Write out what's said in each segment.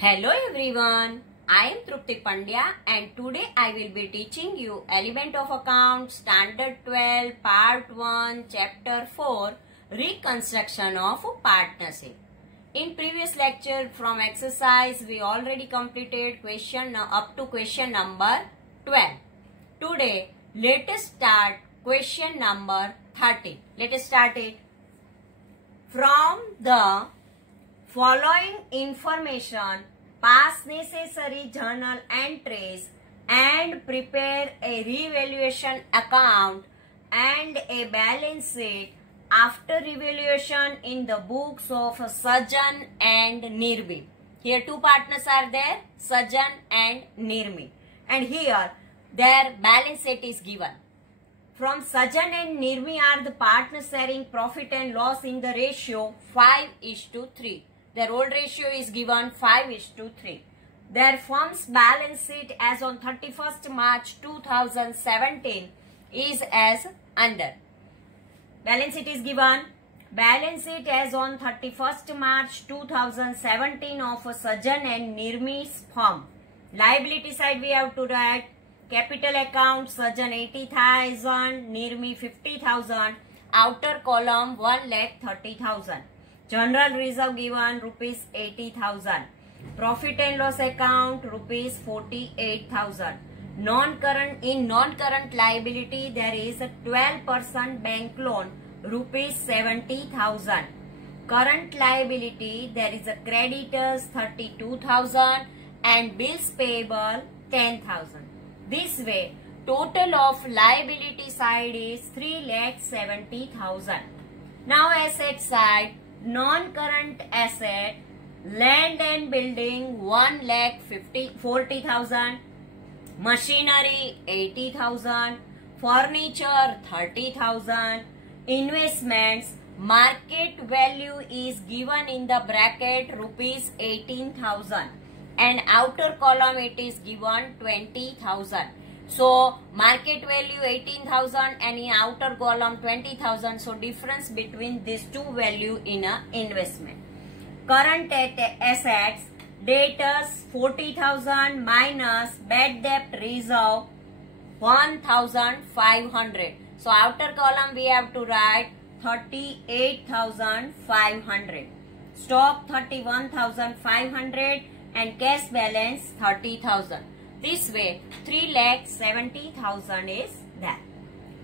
Hello everyone, I am Trupti Pandya and today I will be teaching you Element of Account Standard 12 Part 1 Chapter 4 Reconstruction of Partnership. In previous lecture from exercise we already completed question up to question number 12. Today let us start question number 13. Let us start it. From the following information, pass necessary journal entries and prepare a revaluation account and a balance sheet after revaluation in the books of Sajjan and Nirmi. Here two partners are there, Sajjan and Nirmi. And here their balance sheet is given. From Sajjan and Nirmi are the partners sharing profit and loss in the ratio 5:3. Their old ratio is given 5:3. Their firm's balance sheet as on 31st March 2017 is as under. Balance sheet is given. Balance sheet as on 31st March 2017 of Sajjan and Nirmi's firm. Liability side we have to write capital account Sajjan 80,000, Nirmi 50,000. Outer column 1,30,000. General reserve given rupees 80,000. Profit and loss account rupees 48,000. Non-current liability there is a 12% bank loan rupees 70,000. Current liability there is a creditors 32,000 and bills payable 10,000. This way total of liability side is 3,70,000. Now asset side, non-current asset, land and building 1,40,000, machinery 80,000, furniture 30,000, investments, market value is given in the bracket rupees 18,000 and outer column it is given 20,000. So market value 18,000 and in outer column 20,000. So difference between these two value in a investment. Current assets, debtors 40,000 minus bad debt reserve 1,500. So outer column we have to write 38,500. Stock 31,500 and cash balance 30,000. This way 3,70,000 is that.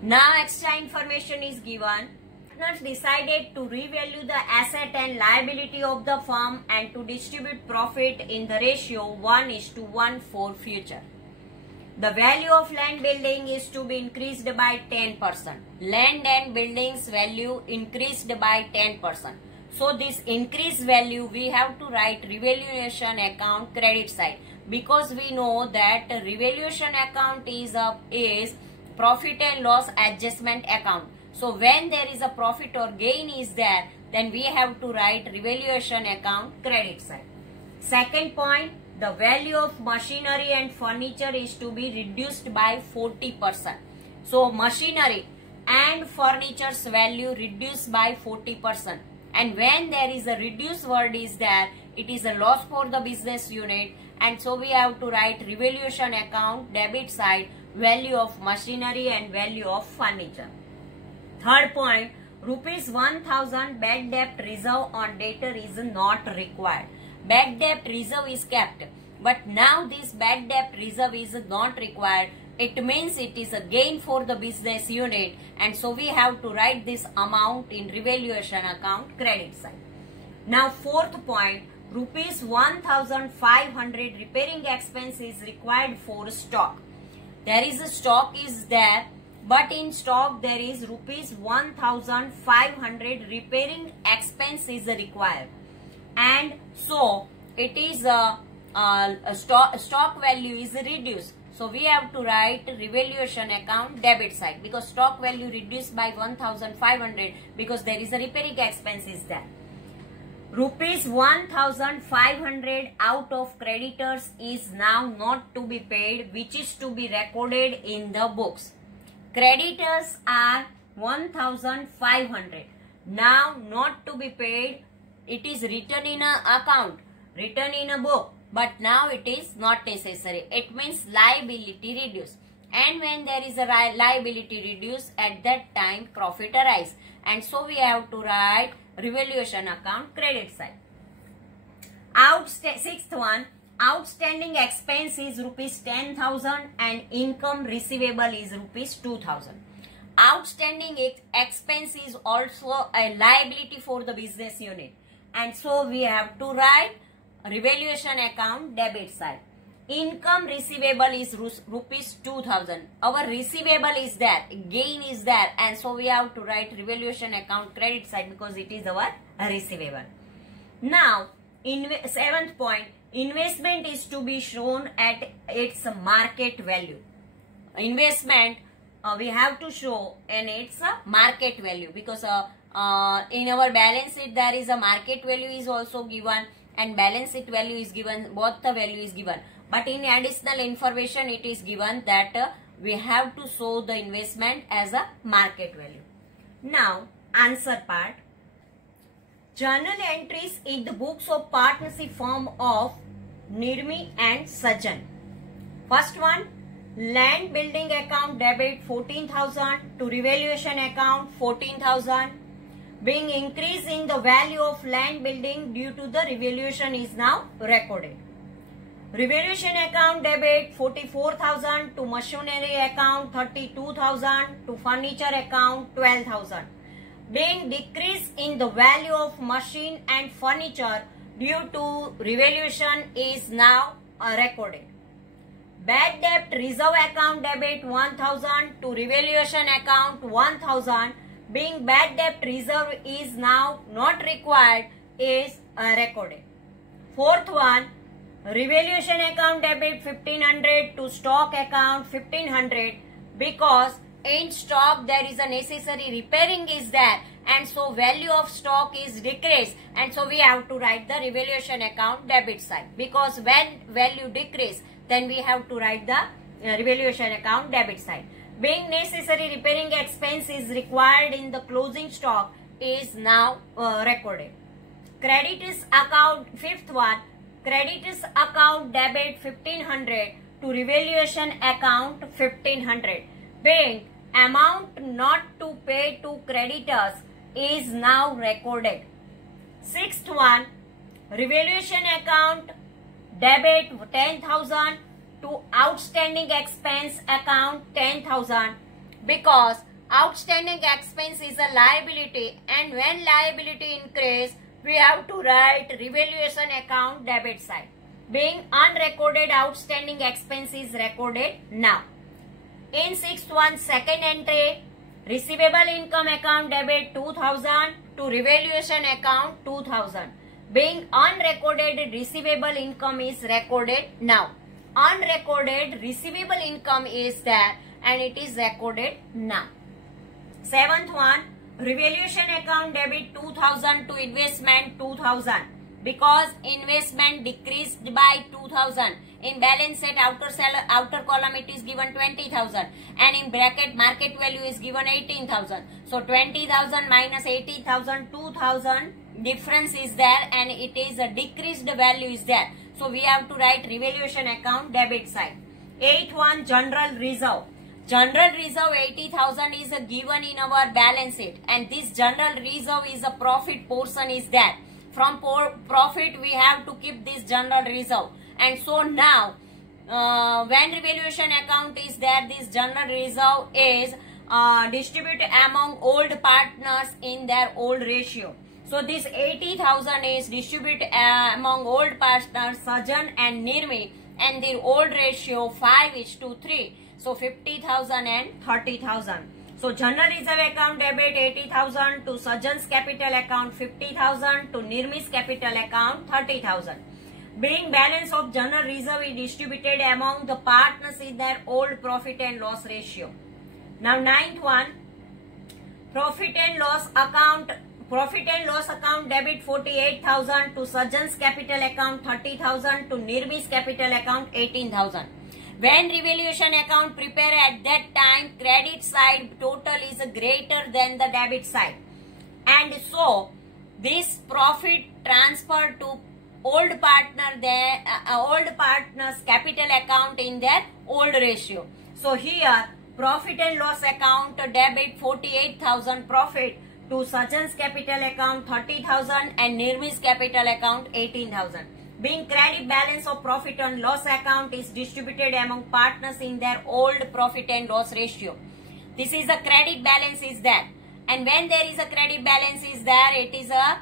Now extra information is given. Partners decided to revalue the asset and liability of the firm and to distribute profit in the ratio 1:1 for future. The value of land building is to be increased by 10%. Land and buildings value increased by 10%. So this increased value we have to write revaluation account credit side. Because we know that revaluation account is profit and loss adjustment account. So when there is a profit or gain is there, then we have to write revaluation account credit side. Second point, the value of machinery and furniture is to be reduced by 40%. So machinery and furniture's value reduced by 40%. And when there is a reduced word is there, it is a loss for the business unit. And so we have to write revaluation account debit side value of machinery and value of furniture. Third point, rupees 1,000 bad debt reserve on debtor is not required. Bad debt reserve is kept, but now this bad debt reserve is not required. It means it is a gain for the business unit, and so we have to write this amount in revaluation account credit side. Now fourth point, rupees 1,500 repairing expense is required for stock. There is a stock is there, but in stock there is rupees 1,500 repairing expense is required, and so it is a stock value is reduced. So we have to write revaluation account debit side because stock value reduced by 1,500 because there is a repairing expense is there. Rupees 1,500 out of creditors is now not to be paid, which is to be recorded in the books. Creditors are 1,500. Now not to be paid, it is written in a account, written in a book. but now it is not necessary. It means liability reduced. And when there is a liability reduced, at that time profit arise. And so we have to write revaluation account credit side. Sixth one, outstanding expense is rupees 10,000 and income receivable is rupees 2,000. Outstanding expense is also a liability for the business unit. And so we have to write revaluation account debit side. Income receivable is rupees 2,000. Our receivable is there, gain is there, and so we have to write revaluation account credit side because it is our receivable. Now, seventh point, investment is to be shown at its market value. Investment we have to show in its market value because in our balance sheet there is a market value is also given and balance sheet value is given, both the value is given. But in additional information it is given that we have to show the investment as a market value. Now answer part. Journal entries in the books of partnership firm of Nirmi and Sajjan. First one, land building account debit 14,000 to revaluation account 14,000. Being increase in the value of land building due to the revaluation is now recorded. Revaluation account debit 44,000 to machinery account 32,000 to furniture account 12,000. Being decrease in the value of machine and furniture due to revaluation is now recorded. Bad debt reserve account debit 1,000 to revaluation account 1,000. Being bad debt reserve is now not required is recorded. Fourth one, revaluation account debit 1,500 to stock account 1,500 because in stock there is a necessary repairing is there and so value of stock is decreased and so we have to write the revaluation account debit side because when value decrease then we have to write the revaluation account debit side. Being necessary repairing expense is required in the closing stock is now recorded. Creditors account, fifth one, creditors account debit 1,500 to revaluation account 1,500. Being amount not to pay to creditors is now recorded. Sixth one, revaluation account debit 10,000 to outstanding expense account 10,000 because outstanding expense is a liability and when liability increase we have to write revaluation account debit side. Being unrecorded outstanding expense is recorded now. In sixth one, second entry, receivable income account debit 2,000 to revaluation account 2,000. Being unrecorded receivable income is recorded now. Unrecorded receivable income is there and it is recorded now. Seventh one, revaluation account debit 2,000 to investment 2,000 because investment decreased by 2,000. In balance sheet outer column it is given 20,000 and in bracket market value is given 18,000. So 20,000 minus 80,000, 2,000 difference is there and it is a decreased value is there. So we have to write revaluation account debit side. Eighth one, general reserve. General reserve 80,000 is given in our balance sheet and this general reserve is a profit portion is there. From profit we have to keep this general reserve. And so now, when revaluation account is there, this general reserve is distributed among old partners in their old ratio. So this 80,000 is distributed among old partners Sajjan and Nirmi and their old ratio 5:3. So 50,000 and 30,000. So general reserve account debit 80,000 to Sajjan's capital account 50,000 to Nirmi's capital account 30,000. Being balance of general reserve is distributed among the partners in their old profit and loss ratio. Now ninth one, profit and loss account debit 48,000 to Sajjan's capital account 30,000 to Nirmi's capital account 18,000. When revaluation account prepare at that time, credit side total is greater than the debit side. And so, this profit transferred to old partner there partners capital account in their old ratio. So here profit and loss account debit 48,000 profit to Sajjan's capital account 30,000 and Nirmi's capital account 18,000. Being credit, balance of profit and loss account is distributed among partners in their old profit and loss ratio. This is a credit balance is there, and when there is a credit balance is there, it is a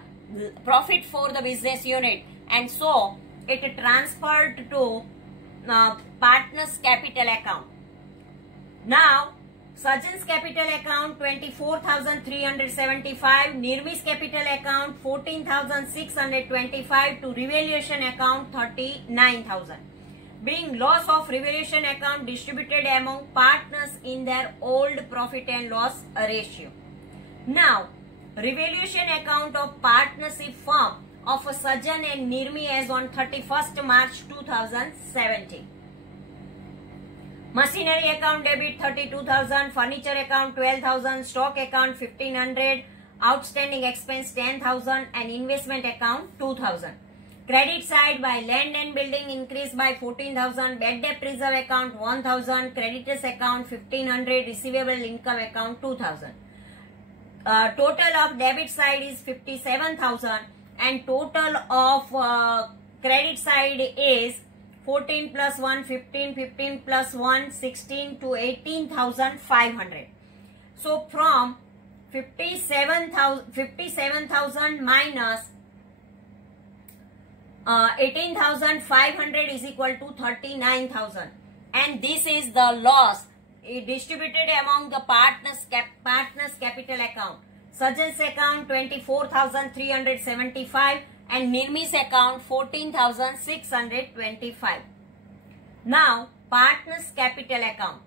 profit for the business unit, and so it transferred to partners capital account. Now Sajjan's capital account 24,375, Nirmi's capital account 14,625 to revaluation account 39,000. Being loss of revaluation account distributed among partners in their old profit and loss ratio. Now revaluation account of partnership firm of Sajjan and Nirmi as on 31st March 2017. Machinery account debit 32,000, furniture account 12,000, stock account 1,500, outstanding expense 10,000 and investment account 2,000. Credit side by land and building increased by 14,000, bad debt reserve account 1,000, creditors account 1,500, receivable income account 2,000. Total of debit side is 57,000 and total of credit side is 14 plus 1, 15, 15 plus 1, 16 to 18,500. So from 57,000 minus 18,500 is equal to 39,000. And this is the loss distributed among the partners capital account. Sajjan's account 24,375 and Nirmi's account 14,625. Now partners capital account.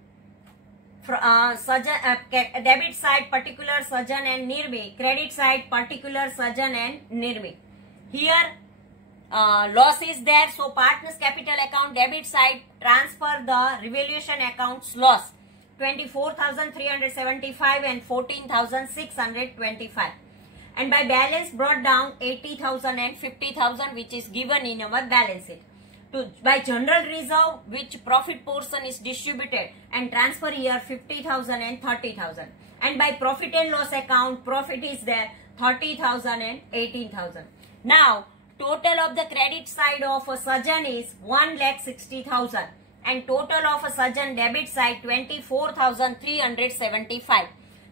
Debit side particular Sajjan and Nirmi, credit side particular Sajjan and Nirmi. Here loss is there, so partners capital account debit side transfer the revaluation accounts loss 24,375 and 14,625. And by balance brought down 80,000 and 50,000 which is given in our balance sheet. By general reserve which profit portion is distributed and transfer here 50,000 and 30,000. And by profit and loss account profit is there 30,000 and 18,000. Now total of the credit side of a Sajjan is 1,60,000 and total of a Sajjan debit side 24,375.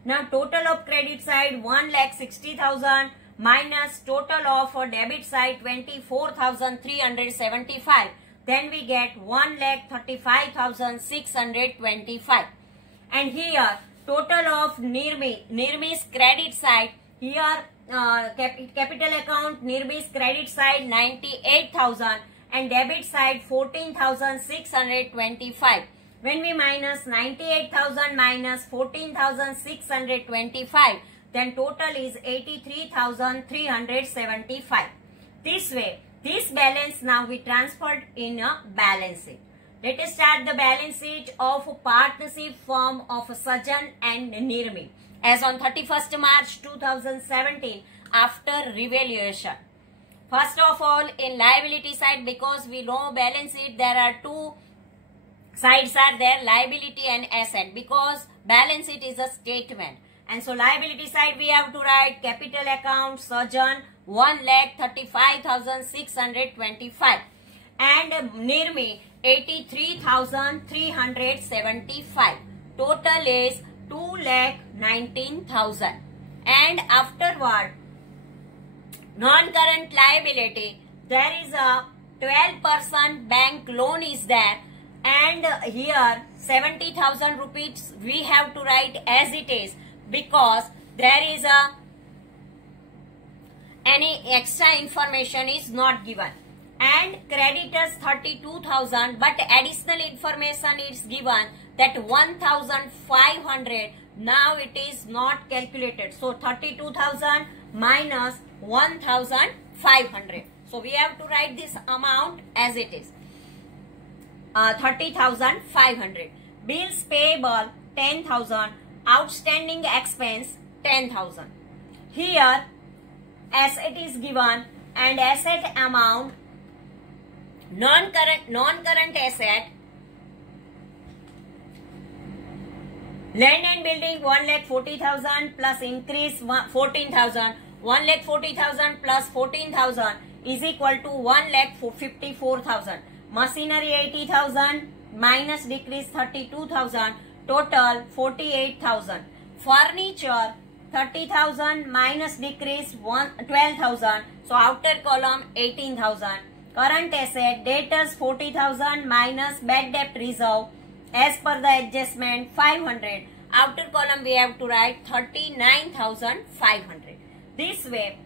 Now total of credit side 1,60,000 minus total of debit side 24,375. Then we get 1,35,625. And here total of Nirmi's credit side, here capital account Nirmi's credit side 98,000 and debit side 14,625. When we minus 98,000 minus 14,625, then total is 83,375. This way, this balance now we transferred in a balance sheet. Let us start the balance sheet of partnership firm of Sajjan and Nirmi as on 31st March 2017 after revaluation. First of all, in liability side, because we know balance sheet there are two sides are there, liability and asset, because balance sheet is a statement. And so liability side we have to write capital account Sajjan 1,35,625 and Nirmi 83,375. Total is 2,19,000. And afterward, non-current liability, there is a 12% bank loan is there, and here 70,000 rupees we have to write as it is because there is any extra information is not given. And creditors 32,000, but additional information is given that 1,500. Now it is not calculated. So 32,000 minus 1,500. So we have to write this amount as it is. 30,500. Bills payable 10,000. Outstanding expense 10,000. Here asset is given and asset amount Non-current asset, land and building 1,40,000 plus increase 14,000. 1,40,000 plus 14,000 is equal to 1,54,000. Machinery 80,000 minus decrease 32,000, total 48,000. Furniture 30,000 minus decrease 12,000, so outer column 18,000. Current asset, debtors 40,000 minus bad debt reserve as per the adjustment 500. Outer column we have to write 39,500. This way,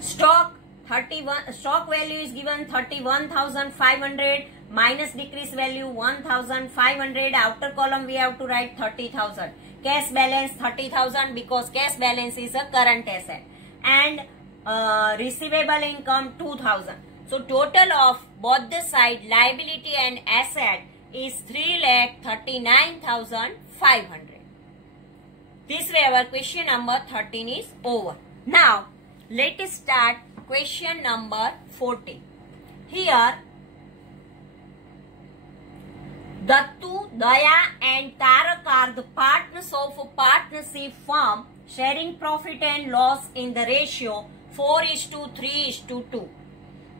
stock value is given 31,500 minus decrease value 1,500. Outer column we have to write 30,000. Cash balance 30,000 because cash balance is a current asset, and receivable income 2,000. So total of both the side liability and asset is 3,39,500. This way our question number 13 is over. Now let us start question number 14. Here Dattu, Daya and Tarak are the partners of a partnership firm sharing profit and loss in the ratio 4:3:2.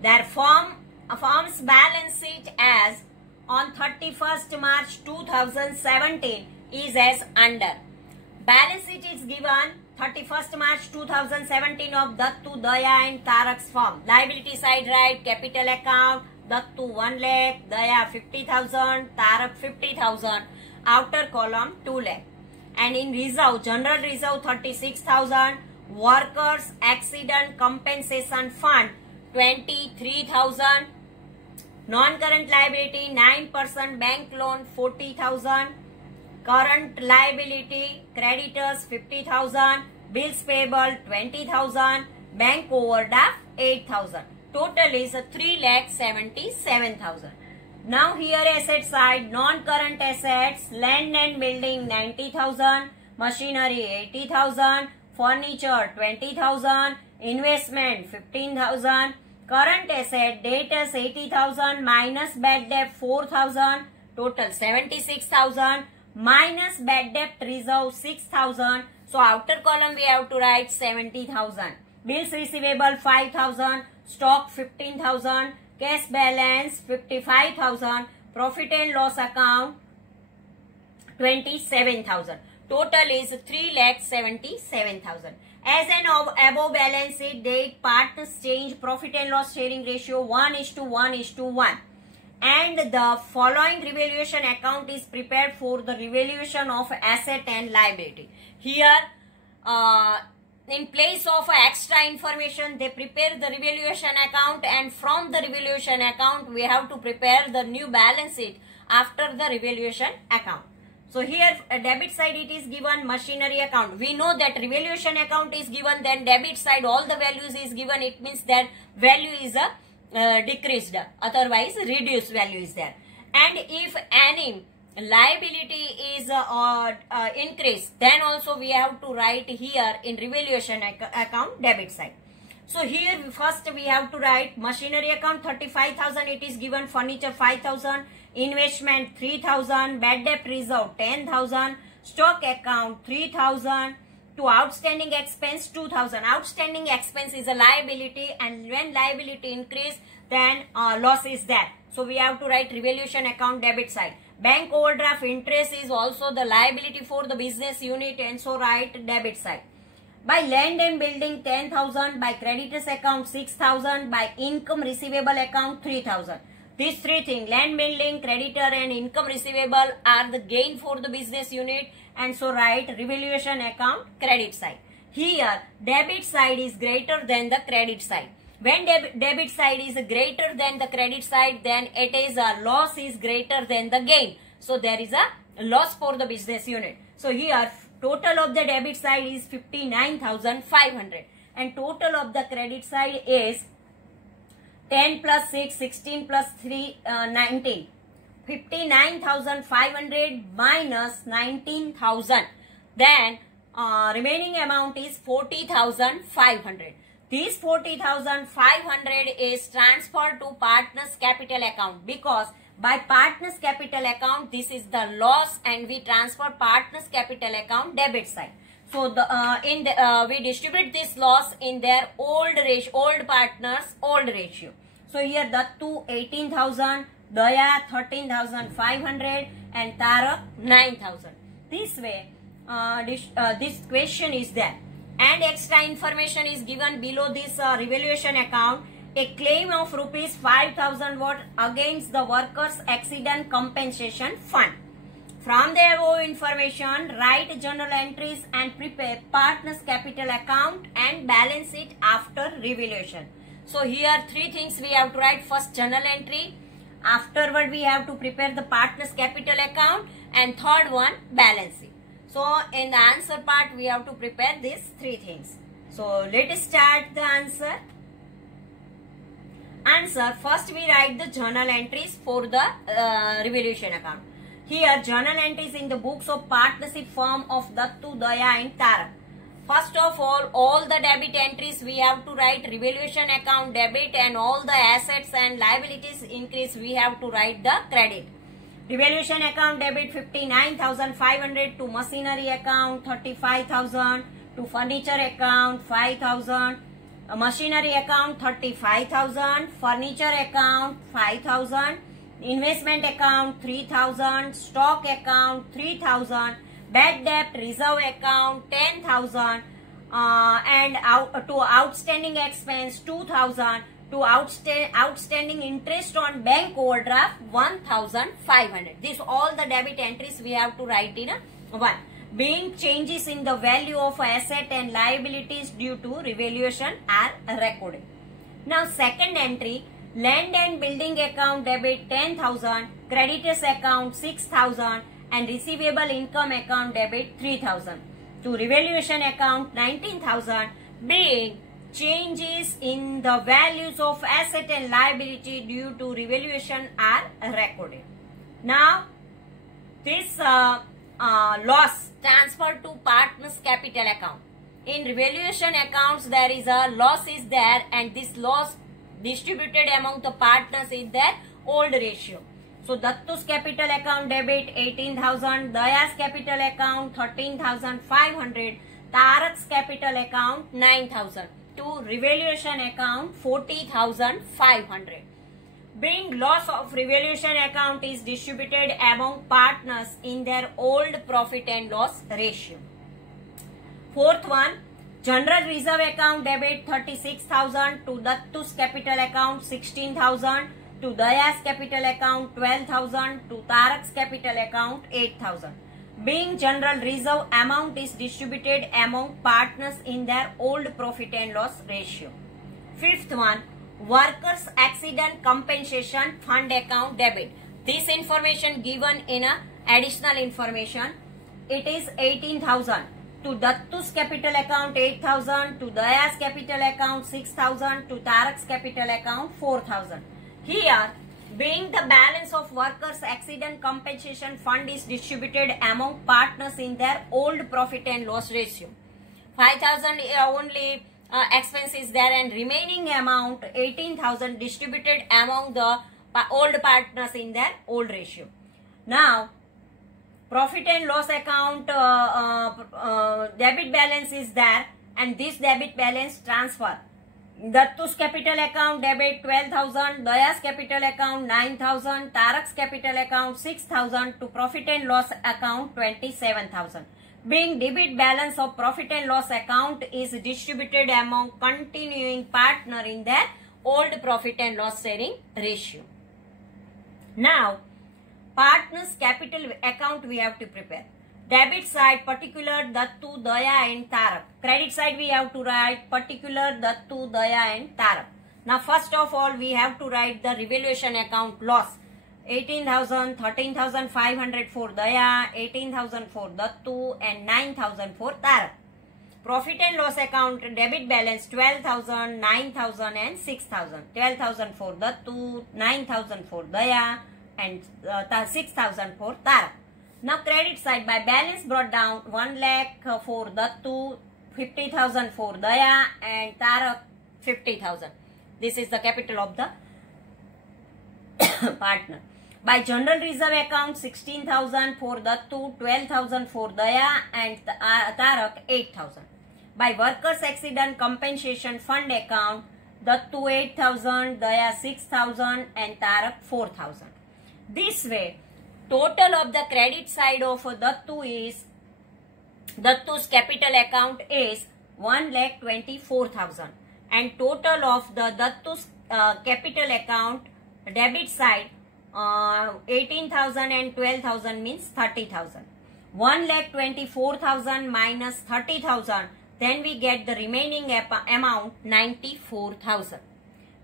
Their firm's balance sheet as on 31st March 2017 is as under. Balance sheet is given 31st March 2017 of Dattu, Daya and Tarak's firm. Liability side right, capital account, Dattu 1 lakh, Daya 50,000, Tarak 50,000. Outer column 2 lakh. And in reserve, general reserve 36,000, workers accident compensation fund 23,000, non-current liability 9%, bank loan 40,000, current liability creditors 50,000, bills payable 20,000, bank overdraft 8,000. Total is 3,77,000. Now here asset side, non-current assets, land and building 90,000, machinery 80,000, furniture 20,000, investment 15,000, current asset, debtors 80,000 minus bad debt 4,000, total 76,000, minus bad debt reserve 6,000. So outer column we have to write 70,000. Bills receivable 5,000, stock 15,000, cash balance 55,000, profit and loss account 27,000. Total is 3,77,000. As an above balance sheet, date partners change profit and loss sharing ratio 1:1:1. And the following revaluation account is prepared for the revaluation of asset and liability. Here, in place of extra information, they prepare the revaluation account, and from the revaluation account, we have to prepare the new balance sheet after the revaluation account. So here, debit side it is given machinery account. We know that revaluation account is given, then debit side all the values is given. It means that value is decreased, otherwise reduced value is there. And if any liability is increased, then also we have to write here in revaluation account debit side. So here first we have to write machinery account 35,000 it is given, furniture 5,000, investment 3,000, bad debt reserve 10,000, stock account 3,000, to outstanding expense 2,000. Outstanding expense is a liability, and when liability increase, then loss is there. So we have to write revaluation account debit side. Bank overdraft interest is also the liability for the business unit, and so write debit side. By land and building 10,000, by creditors account 6,000, by income receivable account 3,000. These three things, land, building, creditor and income receivable, are the gain for the business unit, and so write revaluation account credit side. Here debit side is greater than the credit side. When debit side is greater than the credit side, then it is a loss is greater than the gain. So there is a loss for the business unit. So here total of the debit side is 59,500, and total of the credit side is 10 plus 6, 16 plus 3, 19. 59,500 minus 19,000. Then remaining amount is 40,500. this 40,500 is transferred to partners capital account, because by partners capital account this is the loss and we transfer partners capital account debit side. So we distribute this loss in their old partners old ratio. So here Dattu 18,000, Daya 13,500 and Tarak 9,000. This way this question is there. And extra information is given below this revaluation account. A claim of rupees 5,000 watt against the workers accident compensation fund. From the above information, write journal entries and prepare partners capital account and balance it after revaluation. So here three things we have to write. First, journal entry. Afterward, we have to prepare the partners capital account, and third one, balance it. So in the answer part, we have to prepare these three things. So let us start the answer. First we write the journal entries for the revaluation account. Here journal entries in the books of partnership firm of Dattu, Daya and Tarak. First of all the debit entries we have to write revaluation account debit, and all the assets and liabilities increase we have to write the credit. Revaluation account debit 59,500 to machinery account 35,000 to furniture account 5,000, machinery account 35,000, furniture account 5,000, investment account 3,000, stock account 3,000, bad debt reserve account 10,000, and to outstanding expense 2,000. To outstanding interest on bank overdraft 1,500. These all the debit entries we have to write in one. Being changes in the value of asset and liabilities due to revaluation are recorded. Now second entry, land and building account debit 10,000, creditors account 6,000 and receivable income account debit 3,000. To revaluation account 19,000, being changes in the values of asset and liability due to revaluation are recorded. Now, this loss transferred to partners capital account. In revaluation accounts, there is a loss is there, and this loss distributed among the partners is their old ratio. So, Dattu's capital account debit 18,000, Daya's capital account 13,500, Tarak's capital account 9,000. To revaluation account 40,500. Being loss of revaluation account is distributed among partners in their old profit and loss ratio. Fourth one, general reserve account debit 36,000 to Dattu's capital account 16,000, to Daya's capital account 12,000, to Tarak's capital account 8,000. Being general reserve amount is distributed among partners in their old profit and loss ratio. Fifth one, workers accident compensation fund account debit. This information given in a additional information. It is 18,000. To Dattu's capital account 8,000, to Daya's capital account 6,000, to Tarak's capital account 4,000. Here, being the balance of workers accident compensation fund is distributed among partners in their old profit and loss ratio. 5,000 only expense is there, and remaining amount 18,000 distributed among the old partners in their old ratio. Now, profit and loss account debit balance is there, and this debit balance transfer. Dattu's capital account debit 12,000, Daya's capital account 9,000, Tarak's capital account 6,000, to profit and loss account 27,000. Being debit balance of profit and loss account is distributed among continuing partner in their old profit and loss sharing ratio. Now, partners capital account we have to prepare. Debit side particular Dattu, Daya and Tarak. Credit side we have to write particular Dattu, Daya and Tarak. Now first of all we have to write the revaluation account loss. 18,000, 13,500 for Daya, 18,000 for Dattu and 9,000 for Tarak. Profit and loss account debit balance 12,000, 9,000 and 6,000. 12,000 for Dattu, 9,000 for Daya and 6,000 for Tarak. Now credit side by balance brought down 1 lakh for Dattu, 50,000 for Daya and Tarak 50,000. This is the capital of the partner. By general reserve account, 16,000 for Dattu, 12,000 for Daya and Tarak, 8,000. By workers accident compensation fund account, Dattu 8,000, Daya 6,000 and Tarak 4,000. This way, total of the credit side of Dattu's capital account is 1,24,000 and total of the Dattu's capital account debit side 18,000 and 12,000 means 30,000. 1,24,000 minus 30,000, then we get the remaining amount 94,000.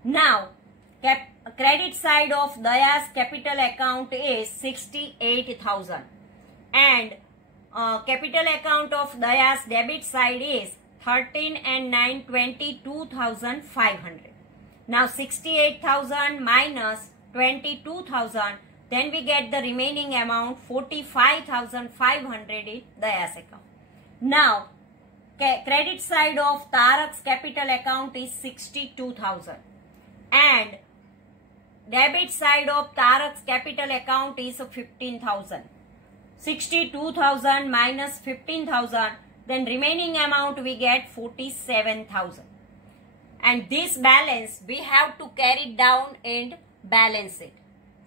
Now, credit side of Daya's capital account is 68,000 and capital account of Daya's debit side is 13 and 9, 22,500. Now 68,000 minus 22,000, then we get the remaining amount 45,500 in Daya's account. Now credit side of Tarak's capital account is 62,000 and debit side of Tarak's capital account is 15,000. 62,000 minus 15,000, then remaining amount we get 47,000. And this balance we have to carry down and balance it.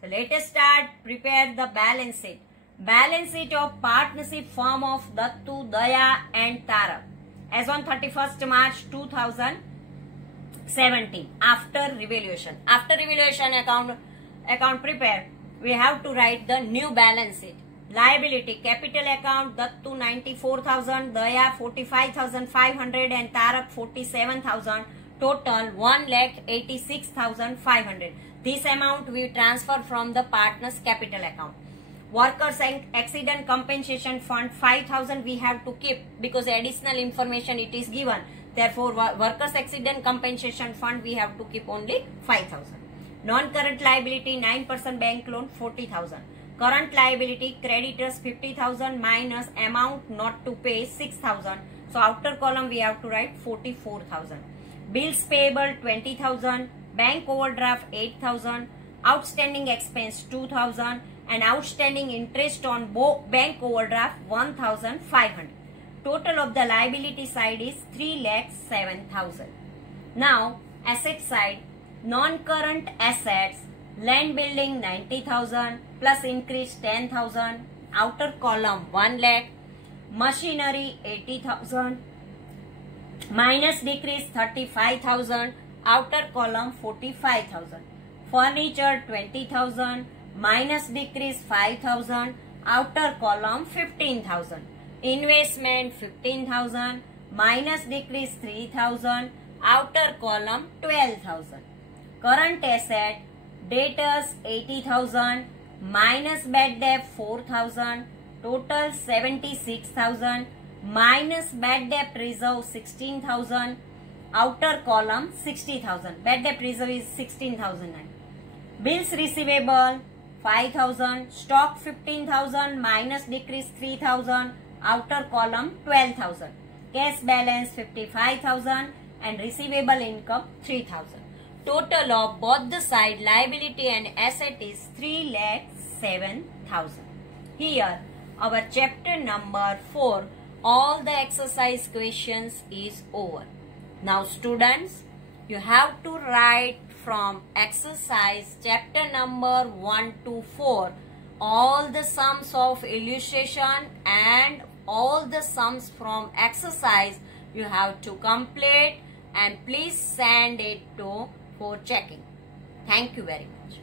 So let us start prepare the balance sheet. Balance sheet of partnership firm of Dattu, Daya and Tarak as on 31st March 2017 after revaluation. After revaluation account prepare, we have to write the new balance sheet. Liability capital account Dattu 94,000, Daya 45,500 and Tarak 47,000. Total 1,86,500. This amount we transfer from the partner's capital account. Workers accident compensation fund 5,000 we have to keep because additional information it is given. Therefore, workers accident compensation fund we have to keep only 5,000. Non-current liability 9% bank loan 40,000. Current liability creditors 50,000 minus amount not to pay 6,000. So outer column we have to write 44,000. Bills payable 20,000, bank overdraft 8,000, outstanding expense 2,000 and outstanding interest on bank overdraft 1,500. Total of the liability side is 3,07,000. Now asset side, non-current assets, land building 90,000 plus increase 10,000, outer column 1 lakh, machinery 80,000 minus decrease 35,000, outer column 45,000, furniture 20,000 minus decrease 5,000, outer column 15,000, investment 15,000 minus decrease 3,000, outer column 12,000, current asset debtors 80,000 minus bad debt 4,000, total 76,000 minus bad debt reserve 16,000, outer column 60,000. Bad debt reserve is 16,009. Bills receivable 5,000, stock 15,000 minus decrease 3,000, outer column 12,000. Cash balance 55,000 and receivable income 3,000. Total of both the side liability and asset is 3,07,000. Here our chapter number 4 all the exercise questions is over. Now students, you have to write from exercise chapter number 1 to 4 all the sums of illustration and all the sums from exercise you have to complete and please send it to for checking. Thank you very much.